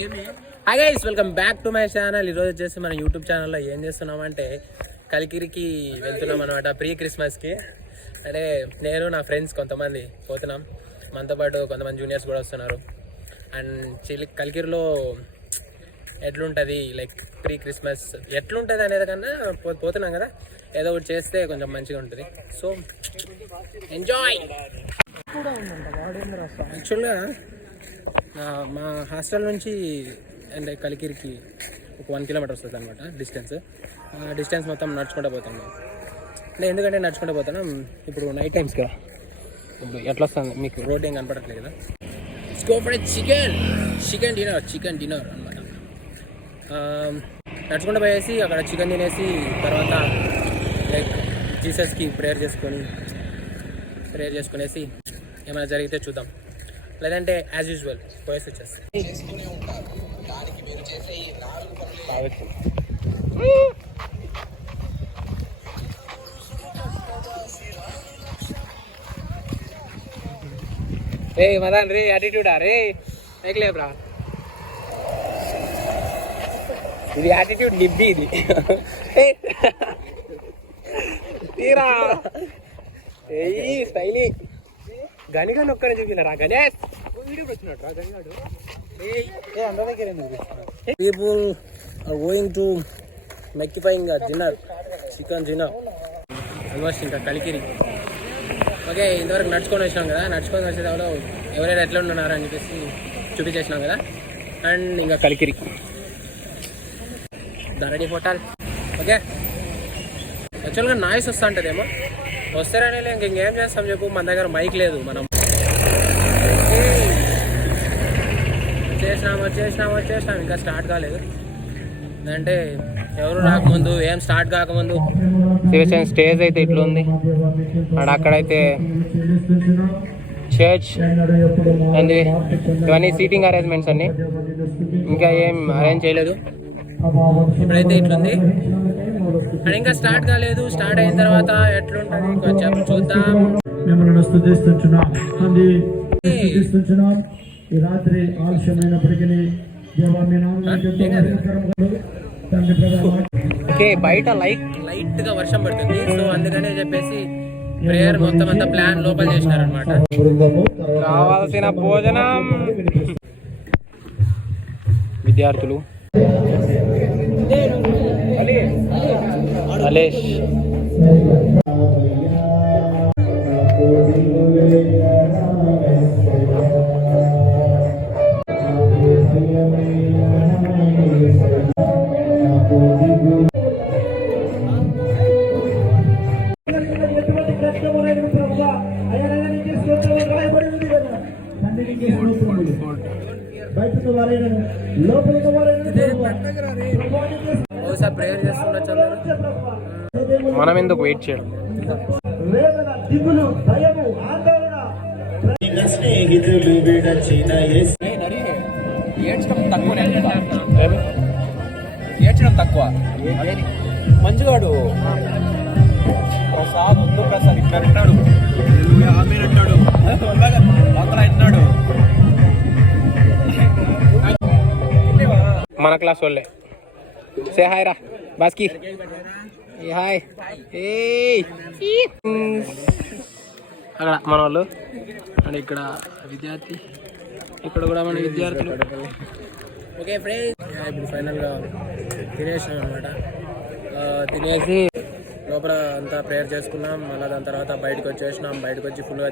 Hi guys, welcome back to my channel. ఈరోజు వచ్చేసి మన యూట్యూబ్ ఛానల్లో ఏం చేస్తున్నామంటే కలికిరికి వెళ్తున్నాం అనమాట ప్రీ క్రిస్మస్కి. అంటే నేను నా ఫ్రెండ్స్ కొంతమంది పోతున్నాం, మనతో పాటు కొంతమంది జూనియర్స్ కూడా వస్తున్నారు. అండ్ కలికిరిలో ఎట్లుంటుంది లైక్ ప్రీ క్రిస్మస్ ఎట్లుంటుంది అనేది కన్నా పోతున్నాం కదా, ఏదో ఒకటి చేస్తే కొంచెం మంచిగా ఉంటుంది. So enjoy. యాక్చువల్గా మా హాస్టల్ నుంచి అంటే కలికిరికి ఒక 1 కిలోమీటర్ వస్తుంది అనమాట డిస్టెన్స్ మొత్తం నడుచుకుంటూ పోతాం. అంటే ఎందుకంటే నడుచుకుంటూ పోతాం, ఇప్పుడు నైట్ టైమ్స్ కదా, ఇప్పుడు ఎట్లా వస్తుంది మీకు రోడ్ ఏం కనపడట్లేదు కదా. చికెన్ డిన్నర్ అనమాట. నడుచుకుంటూ పోయేసి అక్కడ చికెన్ తినేసి తర్వాత లైక్ జీసస్కి ప్రేయర్ చేసుకునేసి ఏమైనా జరిగితే చూద్దాం, లేదంటే యాజ్ యూజువల్ పోయేసి వచ్చేస్తాం. రే మదన్ రే యాటిట్యూడా రే లేబ్రా, ఇది యాటిట్యూడ్ నిబ్బి ఇది తీరా స్టైలీ గనిగా ఒక్కడే చూపినారా గణేష్ వచ్చినట్టు పీపుల్ ఆర్ గోయింగ్ టు మెక్కిఫైయింగ్ డిన్నర్, చికెన్ డిన్నర్ ఆల్మోస్ట్ ఇంకా కలికిరి. ఓకే, ఇంతవరకు నడుచుకొని వచ్చినాం కదా, నడుచుకొని వచ్చేటప్పుడు ఎవరైనా ఎట్లా ఉన్నారా అని చెప్పేసి చూపించేసినాం కదా. అండ్ ఇంకా కలికిరి ధరణి హోటల్. ఓకే, యాక్చువల్గా నాయిస్ వస్తూ ఉంటుందేమో, వస్తారనే ఇంకేం చేస్తాం చెప్పు, మన దగ్గర మైక్ లేదు. మనం వచ్చేసినాం ఇంకా స్టార్ట్ కాలేదు. అంటే ఎవరు రాకముందు ఏం స్టార్ట్ కాకముందు శివసేన స్టేజ్ అయితే ఇట్లా ఉంది, అండ్ అక్కడైతే చర్చ్ అండ్ ఇవన్నీ సీటింగ్ అరేంజ్మెంట్స్ అన్ని ఇంకా ఏం అరేంజ్ చేయలేదు. ఇప్పుడైతే ఇట్లుంది అండ్ ఇంకా స్టార్ట్ కాలేదు. స్టార్ట్ అయిన తర్వాత ఎట్లుంటుంది కొంచెం చూద్దాం. ఈ రాత్రి ఆలస్యమైనప్పటికీ ఓకే, బయట లైట్ గా వర్షం పడుతుంది, సో అందుకనే చెప్పేసి ప్రేయర్ మొత్తం అంతా ప్లాన్ లోపల చేసినారనమాట. కావాల్సిన భోజనం విద్యార్థులు అలేష్ ప్రేయర్ చేస్తున్నా. మనం ఎందుకు వెయిట్ చేయడం? ఏడ్చడం తక్కువ మంచిగాడు ప్రసాద్ వద్దు, ప్రసాద్ ఇక్కడ అంటాడు, అంటాడు మాత్రం అంటున్నాడు. మన క్లాస్ వాళ్ళే సే హాయ్ రా బాస్కి, హాయ్. అక్కడ మన వాళ్ళు అండ్ ఇక్కడ విద్యార్థి, ఇక్కడ కూడా మన విద్యార్థులు. ఓకే ఫ్రెండ్స్, ఇప్పుడు ఫైనల్గా తినేసాం అనమాట. తినేసి లోపల అంతా ప్రేయర్ చేసుకున్నాం. మళ్ళీ దాని తర్వాత బయటకు వచ్చేసినాం. బయటకు వచ్చి ఫుల్గా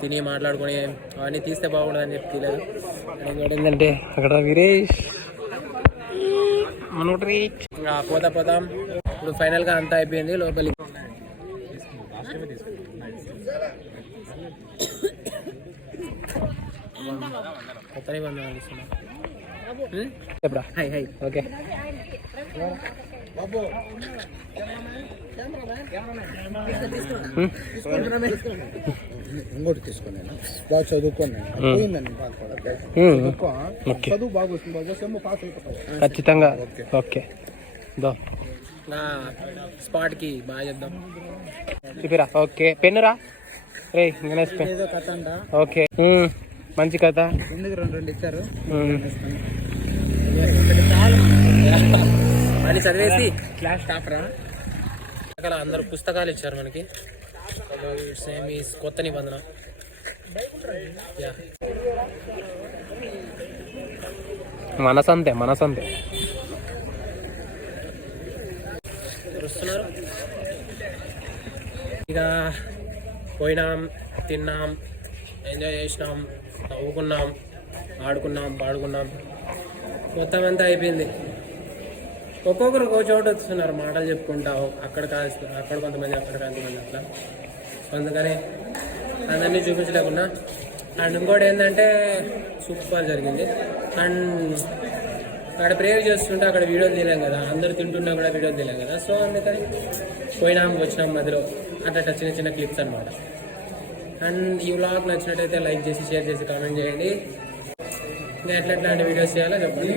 తిని మాట్లాడుకొని అవన్నీ తీస్తే బాగుండదని చెప్పి తీయలేదు. ఇంకోటి ఏంటంటే అక్కడ వీరేష్ మనోటి ఇంకా పోతాం. ఇప్పుడు ఫైనల్గా అంతా అయిపోయింది. లోపలికి కొత్త నిబంధనలు ఇస్తున్నాం. చెప్పరా హాయ్ హాయ్. ఓకే ఇంకోటి తీసుకున్నాను, బాగా చదువుకున్నాను, చదువు బాగా వస్తుంది, పాస్ అయిపోతావు ఖచ్చితంగా. ఓకే స్పాట్కి బాగా చేద్దాం చూపిరా. ఓకే పెన్నురా రే గణేష్ పెన్. ఓకే మంచి కథ. ఎందుకు రెండు ఇచ్చారు. అని చదివేసి క్లాస్ టాపరా అక్కడ అందరూ పుస్తకాలు ఇచ్చారు మనకి. సేమ్ ఈ కొత్త నిబంధన. మనసంతే వస్తున్నారు. ఇక పోయినాం, తిన్నాం, ఎంజాయ్ చేసినాం, నవ్వుకున్నాం, ఆడుకున్నాం, పాడుకున్నాం, మొత్తం అంతా అయిపోయింది. ఒక్కొక్కరు ఒక్కో చోట వస్తున్నారు, మాటలు చెప్పుకుంటావు. అక్కడ కొంతమంది, అక్కడ కొంతమంది, అట్లా. అందుకని అందరినీ చూపించలేకున్నా. అండ్ ఇంకోటి ఏంటంటే సూపర్ జరిగింది. అండ్ అక్కడ ప్రేయర్ చేస్తుంటే అక్కడ వీడియోలు తీయలేం కదా, అందరూ తింటున్నా కూడా వీడియోలు తీయలేం కదా. సో అందుకని పోయినాం వచ్చినాం మధ్యలో అట్లా చిన్న చిన్న క్లిప్స్ అనమాట. అండ్ ఈ వ్లాగ్ నచ్చినట్టయితే లైక్ చేసి, షేర్ చేసి, కామెంట్ చేయండి. ఇంకా ఎట్లాంటి వీడియోస్ చేయాలో చెప్పండి.